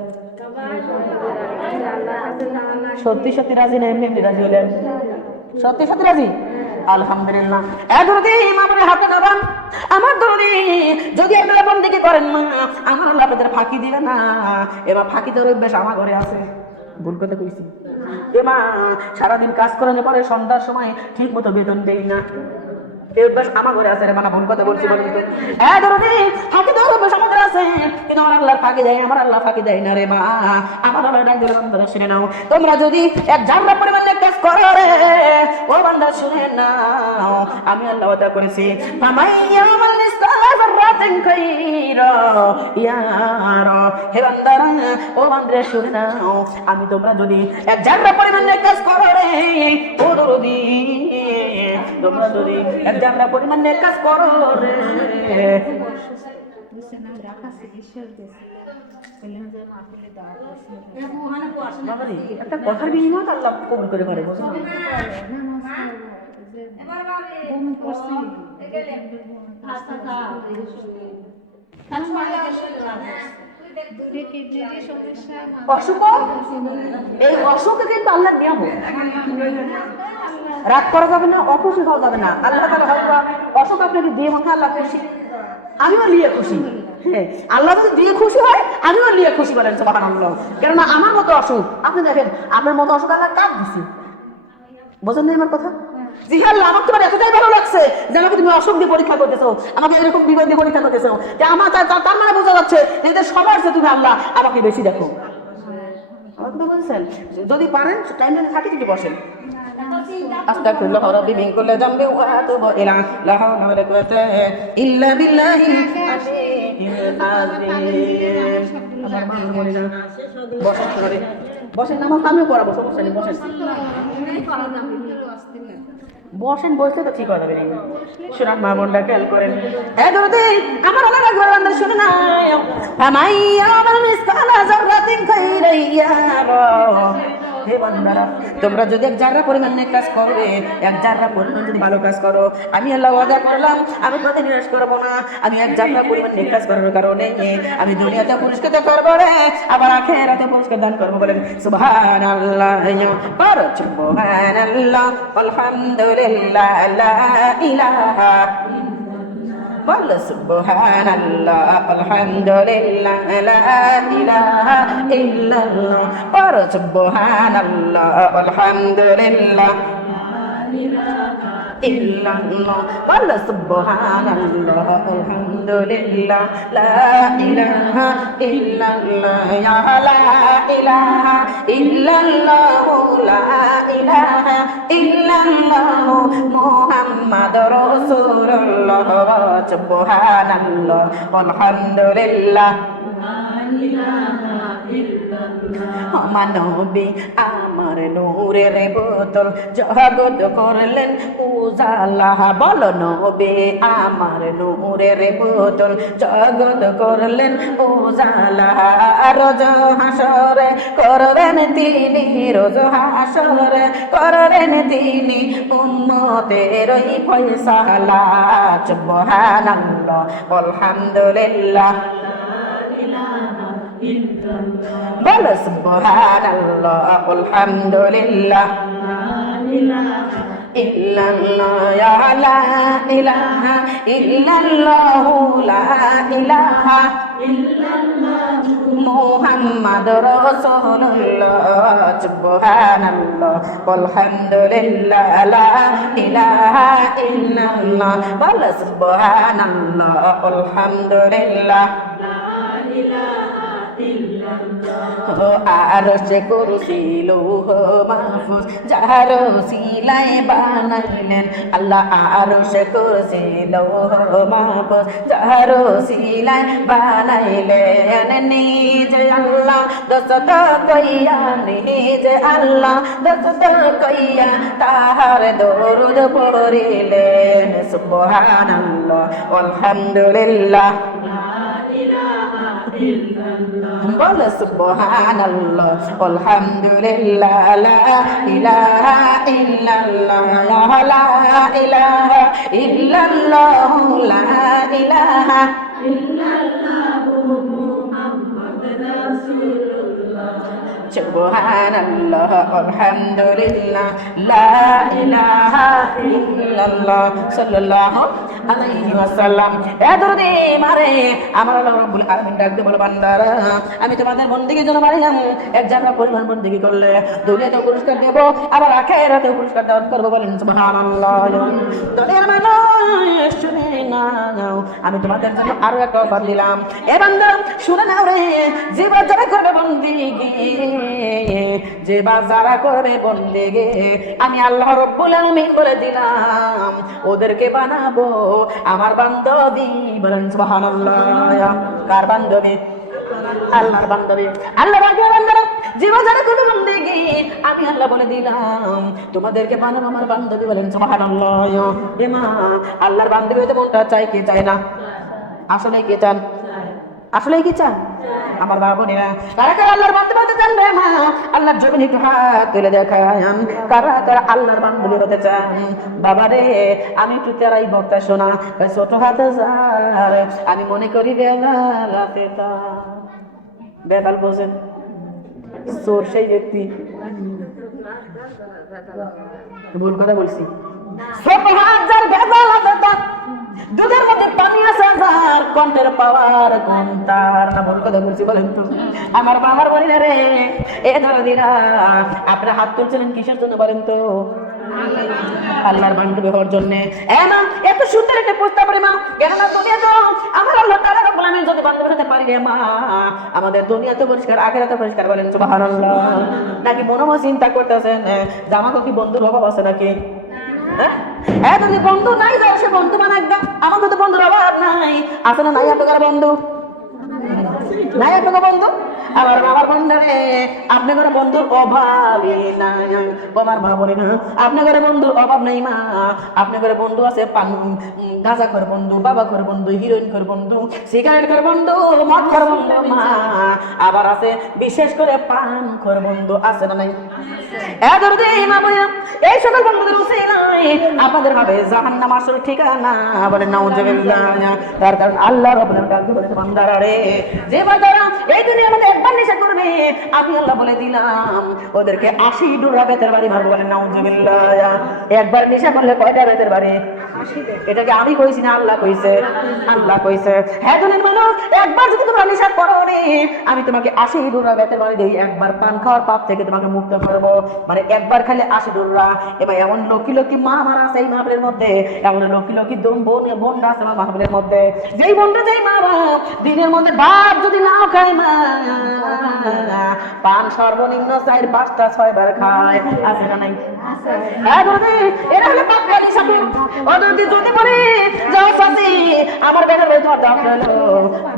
সত্যি সত্যি রাজি না এমনি এমনি রাজি হলেন? সত্যি সত্যি রাজি? আলহামদুলিল্লাহ। যদি মামুনের হাতে নাবান, আমার দরদি যদি আপনারা বন্দিগি করেন মা, আমার আল্লাহ আপনাদের ফাঁকি দিবে না। এবার ফাঁকি দেওয়ার অভ্যাস আমার ঘরে আছে, ভুল কথা কইছি। এমা সারাদিন কাজ করার পরে সন্ধ্যার সময় ঠিক মতো বেতন দেই না, এই অভ্যাস আমার ঘরে আছে রে মানা, ভুল কথা বলছি বলেন তো? ফাঁকি দেওয়ার অভ্যাস আমাদের আছে, কিন্তু আমার আল্লাহ ফাঁকি দেয়, আমার আল্লাহ ফাঁকি দেয় না রে মা। আমার আল্লাহ ডাক দিলে বান্দারা শুনে নাও, তোমরা যদি এক জাররা পরিমাণ কাজ করো রে ও বান্দা শুনে নাও, আমি আল্লাহ ওয়াদা করেছি, ফামাইয়ামাল মিসকালা যাররাতিন খাইরা ইয়ারা। হে বান্দারা, ও বান্দারা শুনে নাও, আমি তোমরা যদি এক জাররা পরিমাণ কাজ করো রে ও দরদি, তোমরা যদি এক জাররা পরিমাণ কাজ করো রে, একটা কথার বিনিময় আল্লাহ কবুল করে পারে। অসুখ, এই অসুখে কিন্তু আল্লাহর নিয়ম, রাগ করা যাবে না, অখুশি হওয়া যাবে না। আল্লাহ তাআলা হয়তো অসুখ আপনাকে দিয়ে মনে আল্লাহ খুশি, আমিও নিয়ে খুশি। হ্যাঁ, আল্লাহ যদি দিয়ে খুশি হয় আমিও নিয়ে খুশি, বলেন সুবহানাল্লাহ। কেননা আমার মতো অসুখ, আপনি দেখেন আপনার মতো অসুখ আল্লাহ কার দিছে, বোঝেন না আমার কথা? জি হ্যাঁ, আমার তোমার এতটাই ভালো লাগছে যে আমাকে তুমি অসুখ দিয়ে পরীক্ষা করতেছো, আমাকে এরকম বিপদ দিয়ে পরীক্ষা করতেছো, যে আমার তার মানে বোঝা যাচ্ছে যে সবার চেয়ে তুমি আল্লাহ আমাকে বেশি দেখো। আমার কথা বলছেন? যদি পারেন টাইম থাকে কিন্তু বসেন। আস্তাগফিরুল্লাহ রাব্বি মিন কুল্লি যামবি ওয়া আতুবু ইলাইহি লা হাওলা ওয়া লা কুওয়াতা ইল্লা বিল্লাহিল আলিয়্যিল আযীম। আমার মা বলে না বসেন করে বসেন, নামাজ আমিও পড়াবো, সমস্যা নেই, বসেন বসেন, বসতে তো ঠিক হবে না। শুনান মা বোনরা খেয়াল করেন, আমার আল্লাহ রাগ বান্দা শুনে না, ফামাইয়ামাল মিসকালা যাররাতিন খাইরান ইয়ারা। হে বান্দারা, তোমরা যদি এক জাররা পরিমাণ নেক কাজ করবে, এক জাররা পরিমাণ যদি ভালো কাজ করো, আমি আল্লাহ ওয়াদা করলাম আমি তোমাদের নিরাশ করবো না। আমি এক জাররা পরিমাণ নেক কাজ করার কারণে আমি দুনিয়াতে পুরস্কৃত করবো রে, আবার আখিরাতে পুরস্কার দান করবো। বলেন সুবহানাল্লাহ, সুবহানাল্লাহ, আলহামদুলিল্লাহ, লা ইলাহা, বল সুবহানাল্লাহ, আলহামদুলিল্লাহ, লা ইলাহা ইল্লাল্লাহ, বল সুবহানাল্লাহ, আলহামদুলিল্লাহ। illallah wala subhanallah alhamdulillah la ilaha illallah ya la ilaha illallah la ilaha illallah muhammadur rasulullah subhanallah walhamdulillah মানবী আমার নূরের বোতল জগৎ করলেন উজালা বল নবী আমার নূরের বোতল জগৎ করলেন উজালা রোজ হাসরে করবেন তিনি রোজ হাসরে করবেন তিনি উম্মতের ওই ফয়সালা সুবহানাল্লাহ আলহামদুলিল্লাহ বল সুবহানাল্লাহ আলহামদুলিল্লাহ illallah ya la ilaha illallah la ilaha illallah muhammadur rasulullah subhanallah walhamdulillah la ilaha illallah wal subhanallah alhamdulillah আরশে কুরসি লৌহ মাহফুজ যার সিলায় বানাইলেন আল্লাহ আরশে কুরসি লৌহ মাহফুজ যার সিলায় বানাইলেন নিজে আল্লাহ দস্ত কইয়া নিজে আল্লাহ দস্ত কইয়া তাহার দরুদ পড়িলেন সুবহানাল্লাহ আলহামদুলিল্লাহ বল সুবহানাল্লাহ আলহামদুলিল্লাহ লা ইলাহা ইল্লাল্লাহ লা ইলাহা ইল্লাল্লাহ লা ইলাহা ইল্লাল্লাহ মুহাম্মাদুর রাসূলুল্লাহ সুবহানাল্লাহ আলহামদুলিল্লাহ লা ইলাহা ইল্লাল্লাহ সাল্লাল্লাহু আলাইহি ওয়াসাল্লাম এ দরুদ মারে আমার আল্লাহ রাব্বুল আলামিন ডাক দিয়ে বলে বান্দারা আমি তোমাদের বন্দেগীর জন্য মারিলাম এক জায়গা পরিমাণ বন্দেগী করলে দুনিয়াতে পুরস্কার দেব আবার আখিরাতে পুরস্কার দান করব বলেন সুবহানাল্লাহ দুনিয়ার মানুষ শুনে নাও আমি তোমাদের জন্য আরো একটা অফার দিলাম এ বান্দা শুনে নাও রে যে বাজারে করবে বন্দেগী যে বাজারা করবে বন্দেগী আমি আল্লাহ রাব্বুল আলামিন বলে দিলাম ওদেরকে বানাবো আমার বান্ধবী বলেন সুবহানাল্লাহ কার বান্ধবী আল্লাহর বান্ধবী আল্লাহ বাকি বান্দারা জীবন যারা করবে বন্দেগী আমি আল্লাহ বলে দিলাম তোমাদেরকে বানাবো আমার বান্ধবী বলেন সুবহানাল্লাহ এ মা আল্লাহর বান্ধবী হতে মনটা চাই কি চায় না আসলে কি চান আসলে কি চান আমার বাবুনিরা কারা কারা আল্লাহর বান্ধবী হতে চান রে মা আল্লাহর জমিনে একটু হাত তুলে দেখান কারা কারা আল্লাহর বান্ধবী হতে চান বাবা রে আমি একটু তেরাই বক্তা শোনা ছোট হাতে যার আমি মনে করি বেলাতে তা বেতাল বোঝেন চোর সেই ব্যক্তি ভুল কথা বলছি ছোট হাত যার বেলাতে তা দুধের মধ্যে পানি আছে যার কণ্ঠের পাওয়ার কোন তার না ভুল কথা বলছি বলেন তো আমার বাবার বলি না রে এ দরদিরা আপনারা হাত তুলছিলেন কিসের জন্য বলেন তো আল্লাহর বান্ধবী হওয়ার জন্য মা এত সুন্দর একটা প্রস্তাব রে মা কেননা দুনিয়া তো আমার আল্লাহ তাআলা রাব্বুল আলামিন যদি বান্ধবী হতে পারি রে মা আমাদের দুনিয়া তো পরিষ্কার আখিরাতে পরিষ্কার বলেন সুবহানাল্লাহ নাকি মনে মনে চিন্তা করতেছেন জামাকে কি বন্ধুর অভাব আছে নাকি হ্যাঁ যদি বন্ধু নাই যাও সে বন্ধু বানাইবা আমাকে তো বন্ধুর অভাব নাই আছে না নাই আপনার বন্ধু নাই আপনার বন্ধু আবার আমার বন্ধুরে আপনার ঘরে বন্ধুর অভাবই নাই আমার মা বলি না আপনার ঘরে বন্ধুর অভাব নাই মা আপনার ঘরে বন্ধু আছে পান গাঁজা খোর বন্ধু বাবা খোর বন্ধু হিরোইন খোর বন্ধু সিগারেট খোর বন্ধু মদ খোর বন্ধু মা আবার আছে বিশেষ করে পান খোর বন্ধু আছে না নাই মা বলি এই সকল বন্ধুদের উসিলায় আপনাদের হবে জাহান্নাম আসল ঠিকানা বলে নাউজুবিল্লাহ তার কারণ আল্লাহ রাব্বুল আলামিন বলেছে বান্দারা রে যে বান্দারা এই দুনিয়ার মধ্যে একবার নেশা করবে আমি আল্লাহ বলে দিলাম ওদেরকে 80 ডোরা বেতের বাড়ি মারবো বলে নাউজুবিল্লাহ একবার নেশা করলে কয়টা বেতের বাড়ি এটাকে আমি কইছি না আল্লাহ কইছে? আল্লাহ কইছে। হ্যাঁ দুনিয়ার মানুষ, একবার যদি তোমরা নেশা করো রে, আমি তোমাকে 80 ডোরা বেতের বাড়ি দেই, একবার পান খাওয়ার পাপ থেকে তোমাকে মুক্ত করবো। মানে একবার খালি 80 ডোরা। এবার এমন লক্ষ্মী লক্ষ্মী মা মারা আছে এই মাহফিলের মধ্যে, এমন লক্ষ্মী লক্ষ্মী বোন আছে আমার মাহফিলের মধ্যে। যেই বোনটা যেই মা বাপ দিনের মধ্যে ভাত যদি নাও খায় মা, পান সর্বনিম্ন 4-5-6 বার খায়, আছে না নাই? হ্যাঁ দাদি, এরা হলো পাক্কালি সাথে। ও দাদি যদি বলে যাও চাচি আমার বেটার বাড়ি তোমার দাম হলো,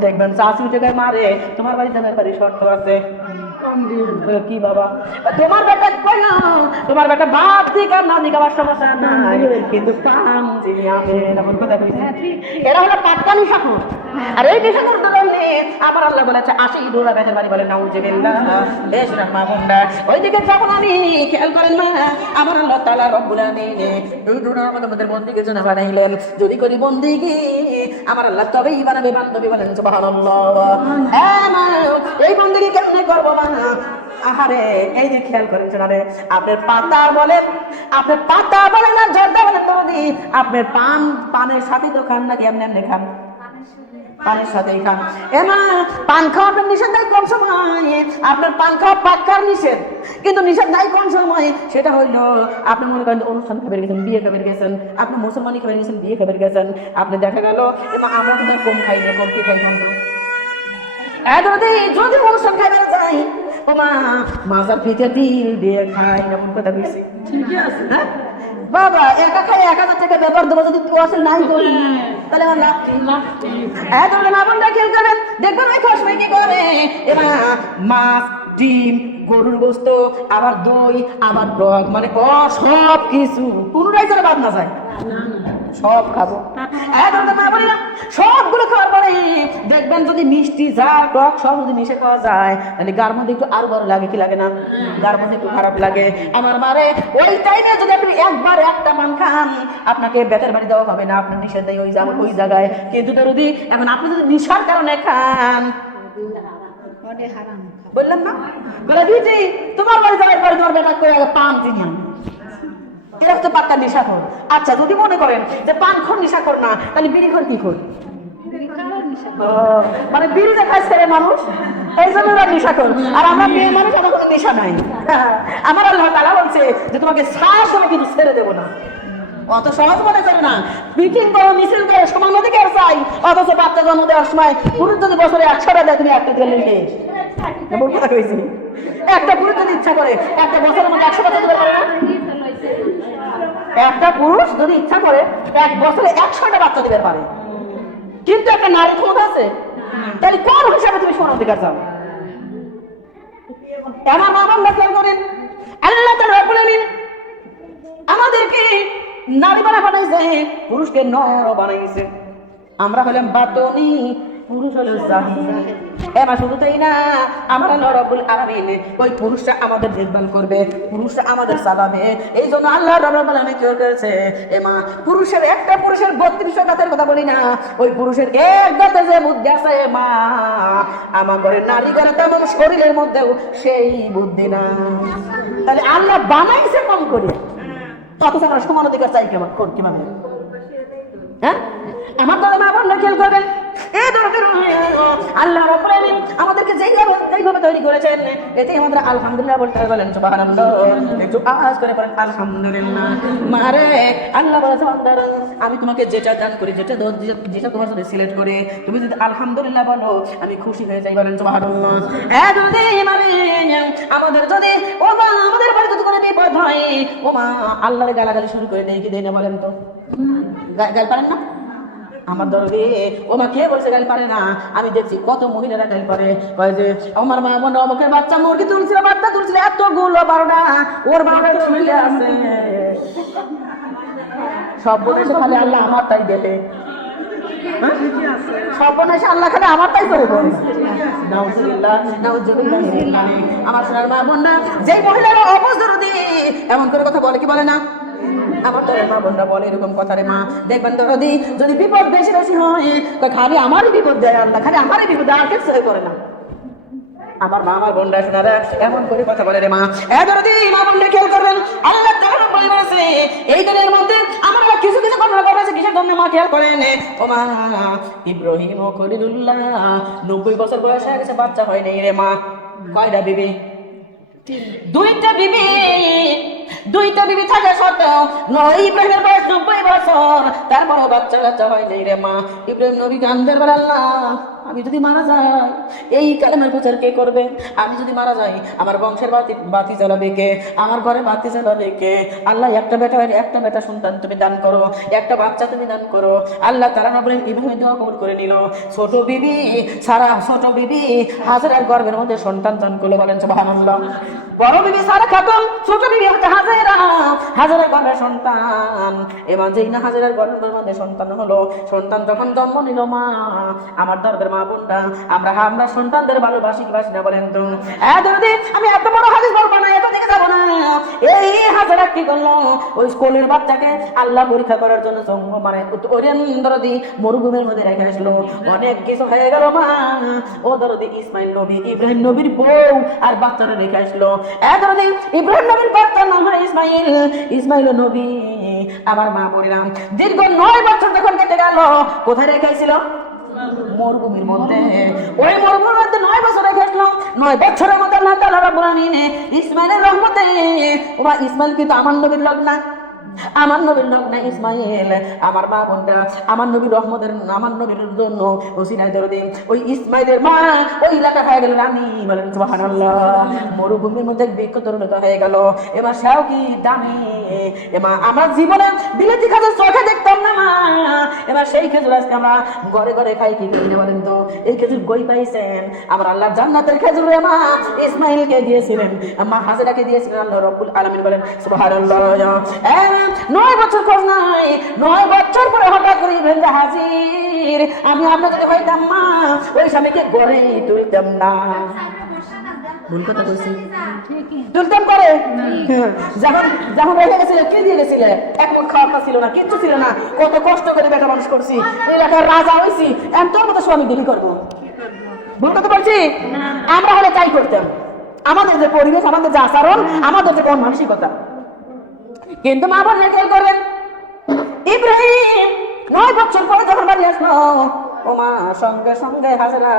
দেখবেন চাচি উঠে মারে, তোমার বাড়িতে আমার বাড়ি শর্ত আছে কি বাবা? তোমার বেটা কইলো তোমার বেটা ভাত ঠিক আর না দিকে আমার সমস্যা নাই, কিন্তু পান চিনি আমি এমন কথা কইছে। এরা হলো পাক্কালি সাথে। আর এই নেশা করতে পারলে আমার আল্লাহ বলেছে 80 ডোরা বেতের বাড়ি, বলে নাউজুবিল্লাহ। বেশ রাহমা মুন্ডা ওইদিকে যখন আমি খেয়াল করেন না, আমার আল্লাহ তাআলা রব্বুল আলামিন এই ডোরার আমাদের বন্দিকে জন্য বানাইলেন। যদি করি বন্দিগি আমার আল্লাহ তবেই বানাবে বান্ধবী, বলেন সুবহানাল্লাহ। হ্যাঁ মা, এই বন্দিগি কেমনে করবো মা? আহারে এই যে খেয়াল করেন শোনারে, আপনার পাতা বলেন, আপনার পাতা বলেন আর জর্দা বলেন দরদি, আপনার পানের সাথে তো খান নাকি এমনি এমনি খান? পানের সাথেই খান। এমা পান খাওয়া আপনার নিষেধ নাই কোন সময়? আপনার পান খাওয়া পাক্কার নিষেধ, কিন্তু নিষেধ নাই কোন সময়? সেটা হইলো আপনি মনে করেন অনুষ্ঠান খাবার গেছেন, বিয়ে খাবার গেছেন, আপনি মুসলমানি খাবার গেছেন, বিয়ে খাবার গেছেন, আপনি দেখা গেল এবার আমরা কিন্তু কম খাই না, কম কি খাই কিন্তু যদি অনুষ্ঠান খাইবার চাই ও মা মাজার ফিতে দিল দিয়ে খাই, এমন কথা বলছি। ঠিকই আছে হ্যাঁ বাবা, একা খাই 1000 টাকা ব্যাপার দেবো, যদি তুই আসল নাই করি তাহলে আমার লাভ কি? এখন মা বোনটা খেয়াল করেন, দেখবেন ওই খসমে কি করে, এবার মাছ ডিম গরুর গোস্ত আবার দই আবার টক, মানে সব কিছু কোনোটাই যেন বাদ না যায়, সব খাবো। সবগুলো খাওয়ার পরে দেখবেন যদি মিষ্টি ঝাল টক সব যদি মিশে খাওয়া যায় তাহলে গার মধ্যে একটু আরো বড় লাগে, কি লাগে না? গার মধ্যে একটু খারাপ লাগে। আমার মারে ওই টাইমে যদি আপনি একবার একটা পান খান আপনাকে বেতের বাড়ি দেওয়া হবে না, আপনার নিষেধ দেয় ওই যাবো ওই জায়গায়। কিন্তু যদি এখন আপনি যদি নেশার কারণে খান, বললাম না বলে দিয়েছি তোমার বাড়ি যাওয়ার পরে তোমার বেটা করে পান চিনি আমি, এরা তো পাক্কা নেশাখোর। আচ্ছা যদি মনে করেন যে পানখোর নেশাখোর না, তাহলে বিড়িখোর কি খোর? মানে বিড়ি দেখা ছেড়ে মানুষ, এই জন্য ওরা নেশাখোর। আর আমরা মেয়ে মানুষ, আমার কোনো নেশা নাই। আমার আল্লাহ তাআলা বলছে যে তোমাকে শ্বাস আমি কিন্তু ছেড়ে দেবো না। অত সহজ মনে করে না, মিটিং করো মিছিল করো সমান অধিকার চাই, অথচ বাচ্চা জন্ম দেওয়ার সময় পুরুষ যদি বছরে 100টা দেয় তুমি একটা দিলে নিয়ে এমন কথা কইছি। একটা পুরুষ যদি ইচ্ছা করে একটা বছরের মধ্যে 100টা দিতে পারে না? একটা পুরুষ যদি ইচ্ছা করে 1 বছরে 100টা বাচ্চা দিতে পারে, কিন্তু একটা নারী ক্ষমতা আছে? তাহলে কোন হিসাবে তুমি সমান অধিকার চাও? আমার মা বাবা খেয়াল করেন, আল্লাহ তাআলা রব্বুল আলামিন আমাদেরকে নারী বানাইছে, পুরুষকে নর বানাইছে। আমরা হলাম বাতনি, পুরুষ হলো জাহিদ। এবার শুধু তাই না, আমরা আল্লাহ রাব্বুল আলামিন ওই পুরুষটা আমাদের দেখভাল করবে, পুরুষটা আমাদের চালাবে। এই জন্য আল্লাহ রাব্বুল আলামিন কি করেছে, এমা পুরুষের একটা পুরুষের 32 দাঁতের কথা বলি না, ওই পুরুষের এক দাঁতে যে বুদ্ধি আছে মা, আমার ঘরে নারী ঘরে তেমন শরীরের মধ্যেও সেই বুদ্ধি না। তাহলে আল্লাহ বানাইছে কম করে, অথচ আমরা সমান অধিকার চাই কেমন কিভাবে? হ্যাঁ আমার দ্বারা মা বোনরা খেয়াল করবেন, এই দরকার আল্লাহ রাব্বুল আলামিন আমাদেরকে যেইভাবে তৈরি করেছেন, এতে আমাদের আলহামদুলিল্লাহ বলতে হবে, বলেন সুবহানাল্লাহ। একটু আওয়াজ করে বলেন আলহামদুলিল্লাহ। মারে আল্লাহ বলেছে আমি তোমাকে যেটা দান করি, যেটা তোমার জন্য সিলেক্ট করে তুমি যদি আলহামদুলিল্লাহ বলো আমি খুশি হয়ে যাই, বলেন সুবহানাল্লাহ। যদি মানে আমাদের যদি ও মা আমাদের বাড়ি যদি কোনো বিপদ হয় ও মা আল্লাহরে গালাগালি শুরু করে দেয় কি দেয় না বলেন তো? গাল পারেন না? আমার দরবে ও মা কে বলছে গাল পারে না? আমি দেখছি কত মহিলারা গাল পারে, কয় যে আমার মা মনে অমুকের বাচ্চা মুরগি তুলছিল, বাচ্চা তুলছিল এতগুলো 12টা, ওর 12টা ছেলে আছে, সব বলে খালি আল্লাহ আমার তাই দেবে, সব বলে আল্লাহ খালি আমার তাই করে বলে। আমার সোনার মা বোনরা, যেই মহিলারা অবজরদি এমন করে কথা বলে কি বলে না? আমার তো মা বোনরা বলে এরকম কথা রে মা, দেখবেন তো যদি বিপদ বেশি বেশি হয় খালি আমারই বিপদ দেয় আল্লাহ, খালি আমারই বিপদ, আর কিছু করে না। আমার মা আমার বোনরা শোনারা এমন করে কথা বলে রে মা এবারে মা বোনরা খেয়াল করবেন আল্লাহ তাআলা বলেছে এই দিনের মধ্যে আমরা কিছু কিছু কথা বলেছে কিসের জন্য মা খেয়াল করেন ও মা ইব্রাহিম ও খলিলুল্লাহ 90 বছর বয়স হয়ে গেছে বাচ্চা হয় নাই রে মা কয়টা বিবি দুইটা বিবি থাকে সত্ত্বেও ইব্রাহিমের বয়স 90 বছর তারপরে বাচ্চা হয় নাই রে মা ইব্রাহিম নবী কান্দের বেলা আল্লাহ আমি যদি মারা যাই এই কালেমার প্রচার কে করবে আমি যদি মারা যাই আমার বংশের বাতি জ্বালাবে কে আমার ঘরে বাতি জ্বালাবে কে আল্লাহ একটা বেটা সন্তান তুমি দান করো একটা বাচ্চা তুমি দান করো আল্লাহ তাআলা ইব্রাহিম দোয়া কবুল করে নিল ছোট বিবি হাজেরার গর্ভের মধ্যে সন্তান দান করলো বলেন সুবহানাল্লাহ বড় বিবি সারা খাতুন ছোট বিবি হচ্ছে হাজেরার গর্ভের সন্তান এবার যেই না হাজেরার গর্ভের মধ্যে সন্তান হলো সন্তান যখন জন্ম নিল মা আমার দরদের মা বোনরা আমরা সন্তানদের ভালোবাসি কি বাসি না বলেন তো আমি এত বড় হাদিস বলবো না এত দিকে যাবো না এই হাজেরা কি করলো ওই স্কুলের বাচ্চাকে আল্লাহ পরীক্ষা করার জন্য মানে দরদি মরুভূমির মধ্যে রেখে আসলো অনেক কিছু হয়ে গেল মা ও দরদি ইসমাইল নবী ইব্রাহিম নবীর বউ আর বাচ্চারা রেখে আসলো দরদি ইব্রাহিম নবীর বাচ্চার নাম হয় ইসমাইল নবী আমার মা বলিলাম দীর্ঘ 9 বছর যখন কেটে গেল কোথায় রেখেছিল মরুভূমির মধ্যে ওই মরুভূমির মধ্যে 9 বছর রেখে আসলো 9 বছরের মধ্যে আল্লাহ তাআলা রাব্বুল আলামিন ইসমাইলের রহমতে ওমা ইসমাইল কিন্তু আমার নবীর লোক না আমার নবীর লোক না ইসমাইল আমার মা বোনটা আমার নবীর রহমতের আমার নবীর জন্য ওসিলায় দরদি ওই ইসমাইলের মা ওই এলাকা হয়ে গেল রানী বলেন সুবহানাল্লাহ মরুভূমির মধ্যে বৃক্ষ তরুণত হয়ে গেল এবার সেও কি দামি এবার আমার জীবনে বিলেতি খাজুর চোখে দেখতাম না মা এবার সেই খেজুর আজকে আমরা ঘরে ঘরে খাই কি কিনে বলেন তো এই খেজুর গই পাইছেন আমার আল্লাহ জান্নাতের খেজুর মা ইসমাইলকে দিয়েছিলেন মা হাজেরাকে দিয়েছিলেন আল্লাহ রাব্বুল আলামিন বলেন সুবহানাল্লাহ 9 বছর খোঁজ নাই 9 বছর পরে হঠাৎ করে ইব্রাহিম হাজির আমি আপনার যদি হইতাম মা ওই স্বামীকে গড়ে তুলতাম না ভুল কথা বলছি তুলতাম করে যখন রেখে গেছিলে কি দিয়ে গেছিলে এক মুখ খাওয়া ছিল না কিচ্ছু ছিল না কত কষ্ট করে বেটা মানুষ করছি এলাকার রাজা হয়েছি এমন তোর মতো স্বামী বিলি করবো ভুল কথা বলছি আমরা হলে তাই করতাম আমাদের যে পরিবেশ আমাদের যে আচরণ আমাদের যে কোন মানসিকতা কিন্তু মা বোন খেয়াল করবেন ইব্রাহিম 9 বছর পরে যখন বাড়ি আসলো ও মা সঙ্গে সঙ্গে হাজেরা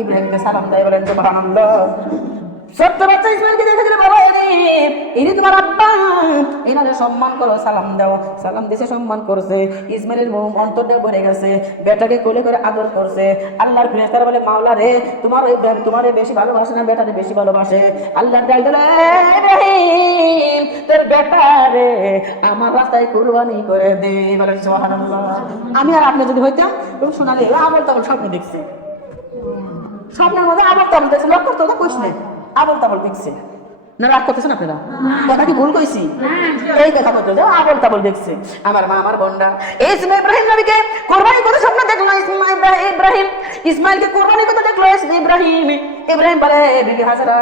ইব্রাহিমকে সালাম দেয় বলেন সুবহানাল্লাহ ছোট্ট বাচ্চা ইসমাইলকে দেখে দিলে বাবা ইনি তোমার আব্বা এনাদের সম্মান করো সালাম দাও সালাম দিছে সম্মান করছে ইসমাইলের অন্তরটা ভরে গেছে বেটাকে কোলে করে আদর করছে আল্লাহর ফেরেশতারা বলে মাওলা রে তোমারে বেশি ভালোবাসে না বেটাকে বেশি ভালোবাসে আল্লাহ ডাক দিল ইব্রাহিম তোর বেটা রে আমার রাস্তায় কুরবানি করে দে বলেন সুবহানাল্লাহ আমি আর আপনি যদি হইতাম তুমি শোনালে আবল তাবল স্বপ্ন দেখছে স্বপ্নের মধ্যে আবল তাবল দেখছে লক্ষ্য তো কইস না আবল তাবল দেখছে না রাগ করতেছেন আপনারা কথা কি ভুল কইছি এই কথা বলতে যাও আবল তাবল দেখছে আমার মা আমার বোনরা ইব্রাহিম নবীকে কুরবানি করে স্বপ্ন দেখলো ইসমাইলকে কুরবানি করতে দেখলো ইব্রাহিম বলে বিবি হাজেরা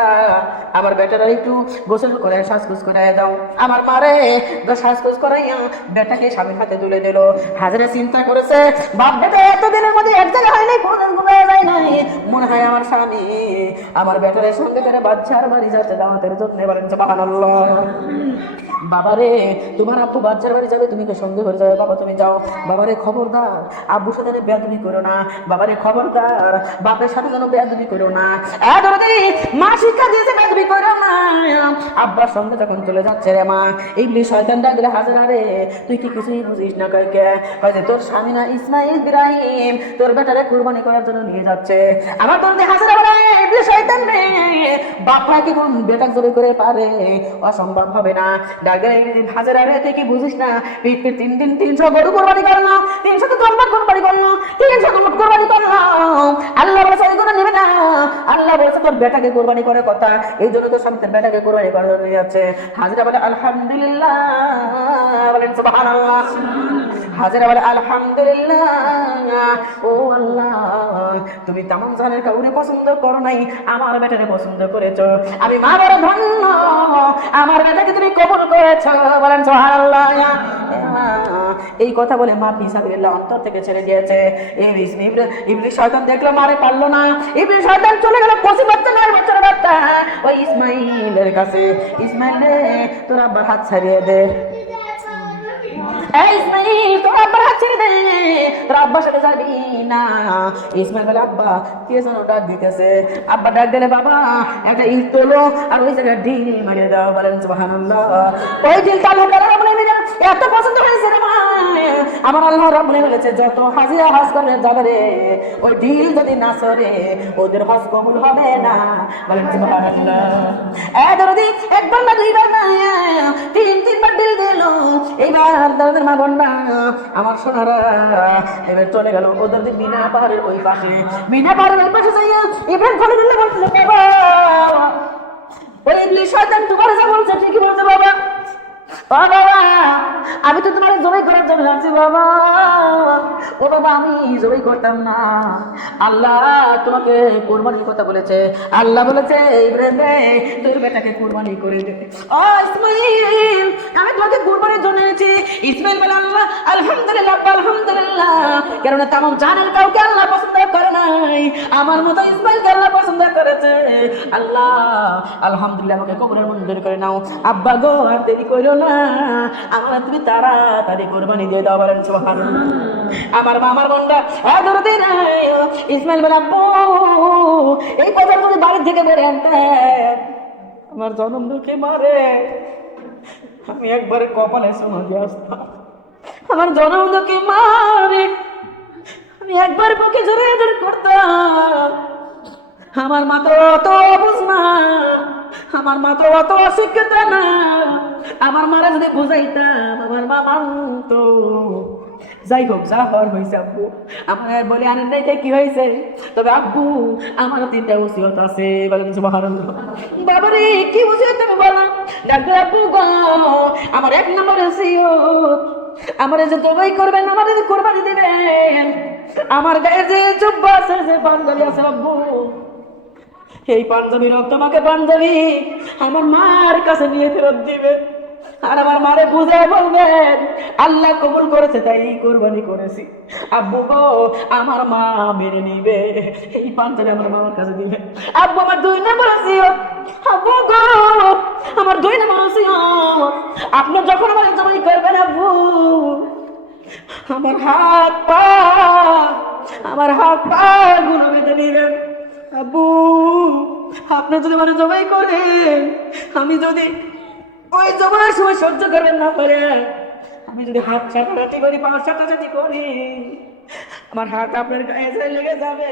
আমার বেটারা একটু গোসল করে সাজগোজ করে দাও আমার মারে সাজগোজ করাইয়া বেটাকে স্বামীর হাতে তুলে দিল হাজেরা চিন্তা করেছে বাপ বেটা এতদিনের মধ্যে এক জায়গা হয় নাই কোনদিন ঘুমিয়ে যায় নাই মনে হয় আমার স্বামী আমার বেটারের সঙ্গে করে বাচ্চার বাড়ি যাচ্ছে দাওয়াতের জন্য বলেন সুবহানাল্লাহ বাবারে তোমার আব্বু বাচ্চার বাড়ি যাবে তুমি সঙ্গে করে যাবে বাবা তুমি যাও বাবারে খবরদার আব্বুর সাথে বেয়াদবি করো না বাবারে খবরদার বাপের সাথে যেন বেয়াদবি করো না মা শিক্ষা দিয়েছে বেয়াদবি করো না আব্বার সঙ্গে যখন চলে যাচ্ছে রে মা ইবলিস শয়তান ডাক দিলে হাজেরা রে তুই কি কিছুই বুঝিস না কাকে হয়তো তোর স্বামী না ইসমাইল ইব্রাহিম তোর বেটারে কুরবানি করার জন্য নিয়ে যাচ্ছে আমার তোর হাজেরা বলে ইবলিস শয়তান রে বাপরা কি কোন বেটা জোরে করে পারে অসম্ভব হবে না হাজেরা রে তুই কি বুঝিস না 3 দিন 300 গরু কুরবানি করলো 300 তো জন্মত কুরবানি করলো 300 জন্মত কুরবানি করলো আল্লাহ বলেছে এই গরু নেবে না আল্লাহ বলেছে তোর বেটাকে কুরবানি করে কথা এই জন্য তোর স্বামী তোর বেটাকে কুরবানি করার জন্য যাচ্ছে হাজেরা বলে আলহামদুলিল্লাহ বলেন সুবহানাল্লাহ হাজেরা বলে আলহামদুলিল্লাহ, ও আল্লাহ তুমি তামাম জাহানের কাউরে পছন্দ করো নাই, আমার বেটারে পছন্দ করেছো, আমি মা বড় ধন্য, আমার বেটাকে তুমি কবুল করেছো, বলেন সুবহানাল্লাহ। এই কথা বলে মা ফিসাবিল্লাহ অন্তর থেকে ছেড়ে দিয়েছে। ইবলিস শয়তান দেখলো মারে পারলো না, ইবলিস শয়তান চলে গেল 25 বছর 9 বছরের বাচ্চা ওই ইসমাইলের কাছে। ইসমাইল রে তোর আব্বার হাত ছাড়িয়ে দে, এই ইসমাইল তোর আব্বার হাত ছেড়ে দে, তোর আব্বার সাথে যাবি না। ইসমাইল বলে আব্বা কে যেন ডাক দিতেছে। আব্বা ডাক দিলে বাবা একটা ইট তোলো আর ওই জায়গায় ঢিল মারিয়ে দাও, বলেন সুবহানাল্লাহ। ওই ঢিল তাহলে এত পছন্দ হয়েছে রে মা, আমার আল্লাহ রাব্বুল আলামিন বলেছে যত হাজিরা হজ করে যাবে রে, ওই ঢিল যদি না সরে ওদের হজ কবুল হবে না, বলেন সুবহানাল্লাহ। দরদি একবার না দুইবার না 3-3বার ঢিল দিল। এইবার দরদের মা বন্যা আমার সোনারা এবার চলে গেল ওদের মিনা পাহাড়ের ওই পাশে। মিনা পাহাড়ের ওই পাশে যাইয়া ইব্রাহিম খলিলুল্লাহ বলছিল বাবা ওই ইবলিস শয়তান তোমার যা বলছে ঠিকই বলছে বাবা, বাবা আমি তো তোমার জবাই করার জন্য আছি বাবা, ও বাবা আমি জবাই করতাম না, আল্লাহ তোমাকে কুরবানির কথা বলেছে, আল্লাহ বলেছে ইব্রাহিম রে তোর বেটাকে কুরবানি করে দে। ও ইসমাইল আমি তোমাকে কুরবানির জন্য এনেছি। ইসমাইল বলে আল্লাহ আলহামদুলিল্লাহ আলহামদুলিল্লাহ, কারণ তামাম জাহানের কাউকে আল্লাহ পছন্দ করে নাই, আমার মতো ইসমাইলকে আল্লাহ পছন্দ করেছে। আল্লাহ আলহামদুলিল্লাহ আমাকে কবরের মঞ্জুর করে নাও। আব্বা গো আর দেরি করো না, আমার তুমি তাড়াতাড়ি কোরবানি দিয়ে দাও, বলেন সুবহানাল্লাহ। আমার মা আমার বোনরা দরদি নাই। ইসমাইল বলে আব্বু এই কথা তুমি বাড়ি থেকে বের আনতে, আমার জনম দুঃখে মারে আমি একবারে কপালে শোনা দিয়ে আসতাম, আমার জনম দুঃখে মারে আমি একবার বুকে জোরে জোরে করতাম। আমার মা তো অত অবুঝ না, আমার মা তো অত অশিক্ষিত না, আমার মারা যদি বুঝাইতাম আমার মা মানতো। যাই হোক যা হওয়ার হয়েছে আব্বু, আমার আর বলে আনেন নাই কি হয়েছে, তবে আব্বু আমার 3টা ওসিয়ত আছে, বলেন সুবহানাল্লাহ। বাবারে কি ওসিয়ত তুমি বলো? ডাক্তার আব্বু গো আমার 1 নম্বর ওসিয়ত, আমার যে জবাই করবেন আমার যে কুরবানি দিবেন, আমার গায়ে যে জুব্বা আছে যে পাঞ্জাবি আছে আব্বু, এই পাঞ্জাবি রক্ত আমাকে পাঞ্জাবি আমার মার কাছে নিয়ে ফেরত দিবে, আর আমার মারে বুঝায় বলবেন আল্লাহ কবুল করেছে তাই কুরবানি করেছি। আব্বু গো আমার মা মেনে নিবে, এই পাঞ্জাবি আমার মামার কাছে দিবে। আব্বু আমার 2 নম্বর ওসিয়ত, আব্বু গো আমার 2 নম্বর ওসিয়ত, আপনি যখন আমার জবাই করবেন আব্বু আমার হাত পা গুলো বেঁধে নিবেন। আব্বু আপনি যদি মানে জবাই করেন, আমি যদি ওই জবাইয়ের সময় সহ্য করবেন না পারে, আমি যদি হাত ছাটাছাটি করি পা ছাটাছাটি করি, আমার হাত আপনার গায়ে লেগে যাবে।